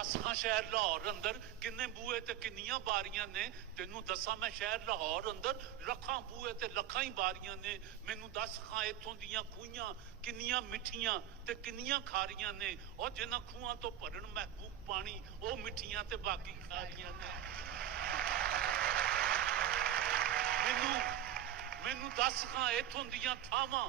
ਦੱਸ ਸ਼ਹਿਰ ਲਾਹੌਰ ਅੰਦਰ ਕਿੰਨੇ ਬੂਏ ਤੇ ਕਿੰਨੀਆਂ ਬਾਰੀਆਂ ਨੇ? ਤੈਨੂੰ ਦੱਸਾਂ ਮੈਂ ਸ਼ਹਿਰ ਲਾਹੌਰ ਅੰਦਰ ਲੱਖਾਂ ਬੂਏ ਤੇ ਲੱਖਾਂ ਹੀ ਬਾਰੀਆਂ ਨੇ। ਮੈਨੂੰ ਦੱਸ ਹਾਂ ਇੱਥੋਂ ਦੀਆਂ ਖੂਹਾਂ ਕਿੰਨੀਆਂ ਮਿੱਠੀਆਂ ਤੇ ਕਿੰਨੀਆਂ ਖਾਰੀਆਂ ਨੇ। ਉਹ ਜਿਨ੍ਹਾਂ ਖੂਹਾਂ ਤੋਂ ਭਰਨ ਮਹਿਬੂਬ ਪਾਣੀ, ਉਹ ਮਿੱਠੀਆਂ ਤੇ ਬਾਕੀ ਖਾਰੀਆਂ ਨੇ। ਮੈਨੂੰ ਮੈਨੂੰ ਦੱਸ ਖਾਂ ਇੱਥੋਂ ਦੀਆਂ ਥਾਵਾਂ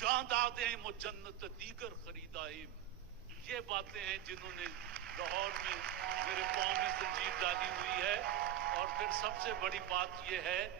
جاں ہیں وہ جنت دیگر خریدائیم۔ یہ باتیں ہیں جنہوں نے لاہور میں میرے قوم میں ڈالی ہوئی ہے۔ اور پھر سب سے بڑی بات یہ ہے